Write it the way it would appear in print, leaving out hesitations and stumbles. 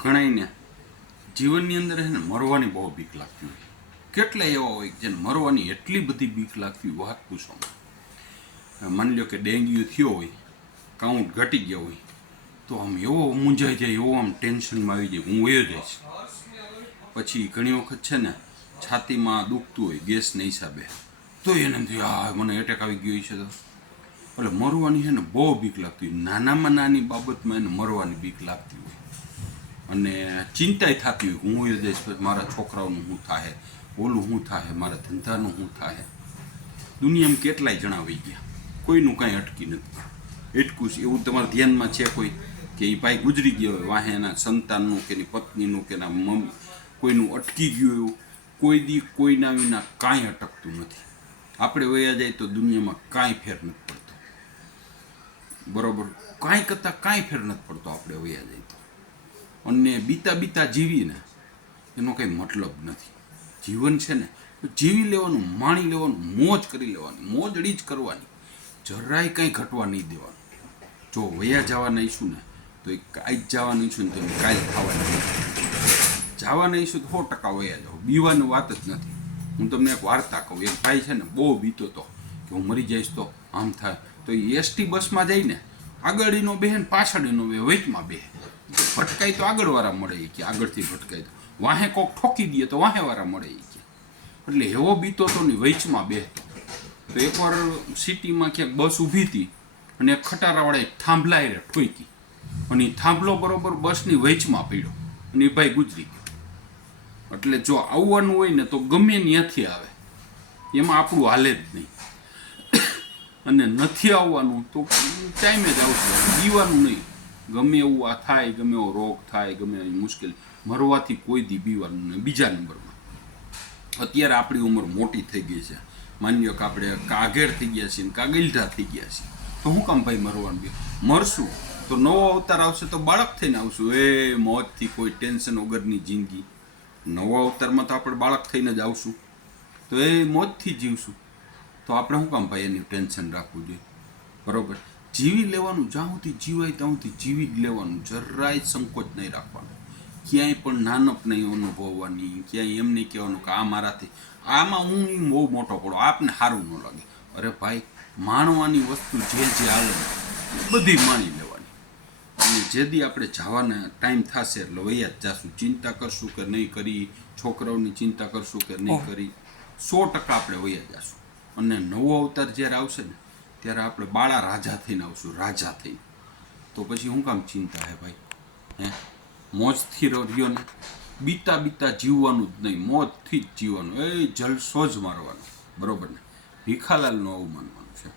ઘણાઈને જીવનની અંદર છે ને મરવાની બહુ બીક લાગતી હોય. કેટલા એવા હોય કે જેને મરવાની એટલી બધી બીક લાગતી હોય, વાત પૂછો. માની લો કે ડેન્ગ્યુ થયો હોય, કાઉન્ટ ઘટી ગયો હોય, તો આમ એવો મૂંઝાઈ જાય, એવો આમ ટેન્શનમાં આવી જાય, હું વયો જઈશ. પછી ઘણી વખત છે ને છાતીમાં દુખતું હોય ગેસના હિસાબે, તો એને એમ થાય મને એટેક આવી ગયો છે. તો એટલે મરવાની છે ને બહુ બીક લાગતી હોય. નાનામાં નાની બાબતમાં એને મરવાની બીક લાગતી હોય અને ચિંતાય થતી હોય, હું એ જઈશ પછી મારા છોકરાઓનું શું થાય, ઓલું શું થાય, મારા ધંધાનું શું થાય. દુનિયામાં કેટલાય જણા વહી ગયા, કોઈનું કાંઈ અટકી નથી. એટકું છે એવું તમારા ધ્યાનમાં છે કોઈ કે એ ભાઈ ગુજરી ગયો હોય, વાહે એના સંતાનનું કે એની પત્નીનું કે એના મમ્મી કોઈનું અટકી ગયું એવું? કોઈ દી કોઈના વિના કાંઈ અટકતું નથી. આપણે વયા જાય તો દુનિયામાં કાંઈ ફેર નથી પડતો, બરાબર? કાંઈ કરતાં કાંઈ ફેર નથી પડતો આપણે વયા જાય તો. અને બીતા બીતા જીવીને એનો કંઈ મતલબ નથી. જીવન છે ને તો જીવી લેવાનું, માણી લેવાનું, મોજ કરી લેવાની, મોજડી જ કરવાની, જરાય કંઈ ઘટવા નહીં દેવાનું. જો વયા જવાના ઈશું ને તો એ આજ જવાના ઈશું ને તો કાલે ખાવાના જવાના ઈશું તો 100% વયા જાઓ. બીવાની વાત જ નથી. હું તમને એક વાર્તા કહું. એક ભાઈ છે ને બહુ બીતો હતો કે હું મરી જઈશ તો આમ થાય. તો એ એસટી બસમાં જઈને આગળનો બેહે ને પાછળનો બે વચમાં બેહે. ભટકાય તો આગળવાળા મળે કે આગળથી ભટકાય તો વાહે કોક ઠોકી દે તો વાહેવાળા મળે કે. એટલે એવો બીતો તો ને વચમાં બેહતો. તો એકવાર સિટીમાં ક્યાંક બસ ઊભી હતી અને એક ખટારાવાળાએ થાંભલાએ ઠોકી અને એ થાંભલો બરોબર બસની વચમાં પડ્યો અને એ ભાઈ ગુજરી ગયો. એટલે જો આવવાનું હોય ને તો ગમે ત્યાંથી આવે, એમાં આપણું હાલે જ નહીં. અને નથી આવવાનું તો ટાઈમે જ આવશે, બીવાનું નહીં. ગમે એવું આ થાય, ગમે એવો રોગ થાય, ગમે એવી મુશ્કેલી, મરવાથી કોઈ દી બીવાનું નહીં. બીજા નંબરમાં અત્યારે આપણી ઉંમર મોટી થઈ ગઈ છે. માની લો કે આપણે કાઘેર થઈ ગયા છીએ, કાગીલઢા થઈ ગયા છીએ, તો શું કામ ભાઈ મરવાનું બી? મરશું તો નવો અવતાર આવશે તો બાળક થઈને આવશું. એ મોજથી કોઈ ટેન્શન વગરની જિંદગી. નવો અવતારમાં તો આપણે બાળક થઈને જ આવશું, તો એ મોજથી જીવશું. તો આપણે શું કામ ભાઈ એની ટેન્શન રાખવું જોઈએ? બરાબર? જીવી લેવાનું, જ્યાં સુધી જીવાય ત્યાં સુધી જીવી જ લેવાનું. જરાય સંકોચ નહીં રાખવાનો, ક્યાંય પણ નાનપ નહીં અનુભવવાની, ક્યાંય એમ નહીં કહેવાનું કે આ મારાથી, આમાં હું બહુ મોટો પડો, આપને સારું ન લાગે. અરે ભાઈ, માણવાની વસ્તુ જે હાલે બધી માણી લેવાની. અને જેથી આપણે જવાના ટાઈમ થશે એટલે વૈયા જ જાશું. ચિંતા કરશું કે નહીં કરી, છોકરાઓની ચિંતા કરશું કે નહીં કરી, 100% આપણે વૈયા જશું. અને નવો અવતાર જ્યારે આવશે ને ત્યારે આપણે બાળા રાજા થઈને આવશું, રાજા થઈને. તો પછી શું કામ ચિંતા હે ભાઈ? હે, મોજથી રહ્યો ને, બીતા બીતા જીવવાનું જ નહીં, મોજથી જ જીવવાનું. એ જલસો જ મારવાનો, બરોબર ને? ભીખાલાલનું આવું માનવાનું છે.